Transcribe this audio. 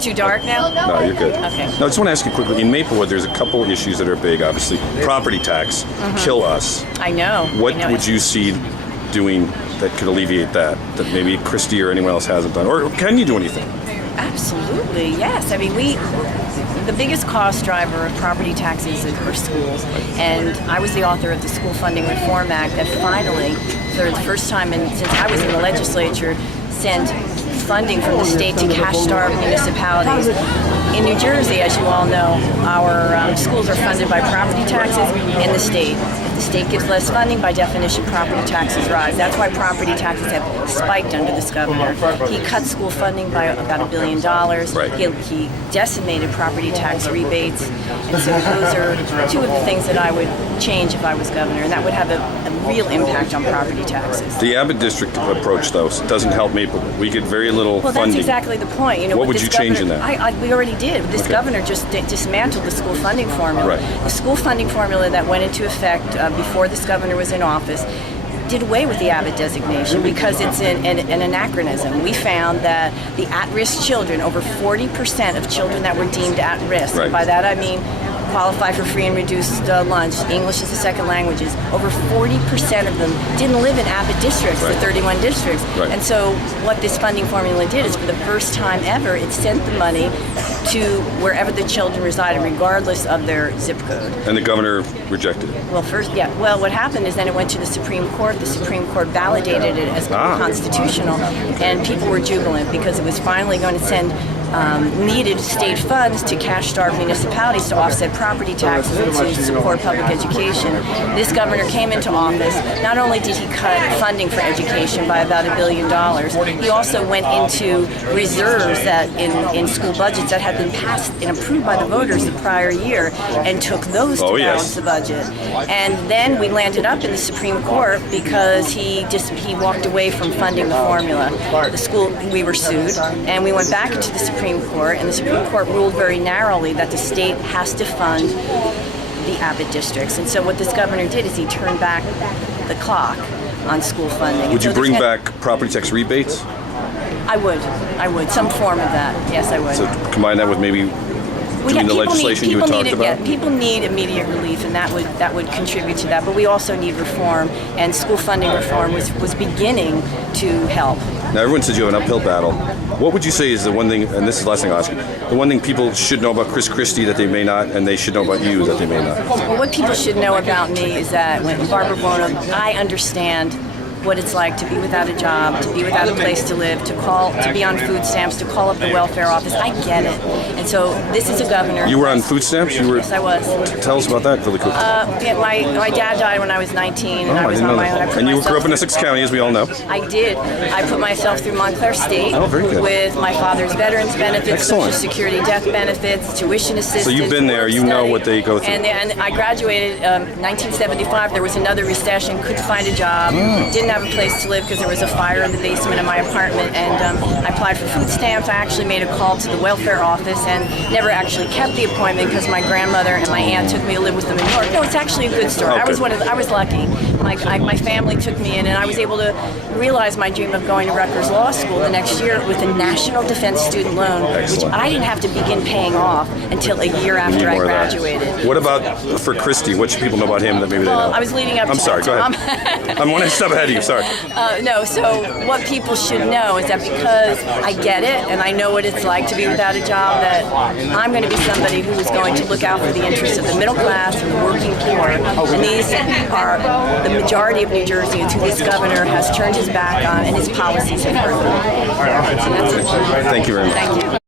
Too dark now? No, you're good. Okay. No, I just want to ask you quickly. In Maplewood, there's a couple issues that are big, obviously. Property tax, kill us. I know. What I know. would you see doing that could alleviate that maybe Christie or anyone else hasn't done? Or can you do anything? Absolutely, yes. I mean, the biggest cost driver of property taxes are schools. And I was the author of the School Funding Reform Act that finally, for the first time since I was in the legislature, sent funding from the state to cash-starved municipalities. In New Jersey, as you all know, our schools are funded by property taxes in the state. If the state gives less funding, by definition, property taxes rise. That's why property taxes have spiked under this governor. He cut school funding by about $1 billion. Right. He decimated property tax rebates. And so those are two of the things that I would change if I was governor, and that would have a real impact on property taxes. The Abbott District approach, though, doesn't help Maplewood. We get very little Well, funding. that's exactly the point. You know, What would this you change in governor- that? we already did. This Okay. governor just dismantled the school funding formula. Right. The school funding formula that went into effect before this governor was in office did away with the Abbott designation because it's an anachronism. We found that the at-risk children, over 40% of children that were deemed at risk, Right. by that I mean qualify for free and reduced lunch, English as a second languages, over 40% of them didn't live in Abbott districts, Right. the 31 districts. Right. And so what this funding formula did is for the first time ever, it sent the money to wherever the children resided, regardless of their zip code. And the governor rejected it. Well, what happened is then it went to the Supreme Court. The Supreme Court validated it as unconstitutional, and people were jubilant because it was finally going to send needed state funds to cash-starved municipalities to offset property taxes and to support public education. This governor came into office. Not only did he cut funding for education by about $1 billion, he also went into reserves that in school budgets that had been passed and approved by the voters the prior year, and took those to balance the budget. And then we landed up in the Supreme Court because he walked away from funding the formula. We were sued, and we went back into the Supreme Court, and the Supreme Court ruled very narrowly that the state has to fund the Abbott districts. And so what this governor did is he turned back the clock on school funding. Would you bring back property tax rebates? I would. Some form of that. Yes, I would. So combine that with maybe doing the legislation you had talked about? Yeah, people need immediate relief, and that would contribute to that. But we also need reform, and school funding reform was beginning to help. Now, everyone says you have an uphill battle. What would you say is the one thing, and this is the last thing I'll ask you, the one thing people should know about Chris Christie that they may not, and they should know about you that they may not? Well, what people should know about me is that when Barbara Buono, I understand what it's like to be without a job, to be without a place to live, to be on food stamps, to call up the welfare office. I get it. And so this is a governor. You were on food stamps? Yes, I was. Tell us about that really quickly. My dad died when I was 19, and I was on my own. And you grew up in Essex County, as we all know. I did. I put myself through Montclair State with my father's veterans benefits, Social Security death benefits, tuition assistance. So you've been there. You know what they go through. And I graduated 1975. There was another recession. Couldn't find a job. Didn't have a place to live because there was a fire in the basement of my apartment, and I applied for food stamps. I actually made a call to the welfare office and never actually kept the appointment because my grandmother and my aunt took me to live with them in New York. No, it's actually a good story. Okay. I was lucky. My family took me in, and I was able to realize my dream of going to Rutgers Law School the next year with a National Defense Student Loan, which I didn't have to begin paying off until a year after I graduated. What about for Christie? What should people know about him that maybe they know? I was leading up to I'm sorry, go ahead. I'm one step ahead of you, sorry. No, so what people should know is that because I get it and I know what it's like to be without a job, that I'm going to be somebody who is going to look out for the interests of the middle class and the working poor. And these are the majority of New Jersey, who this governor has turned his back on, and his policies have hurt them. So that's it. Thank you very much. Thank you.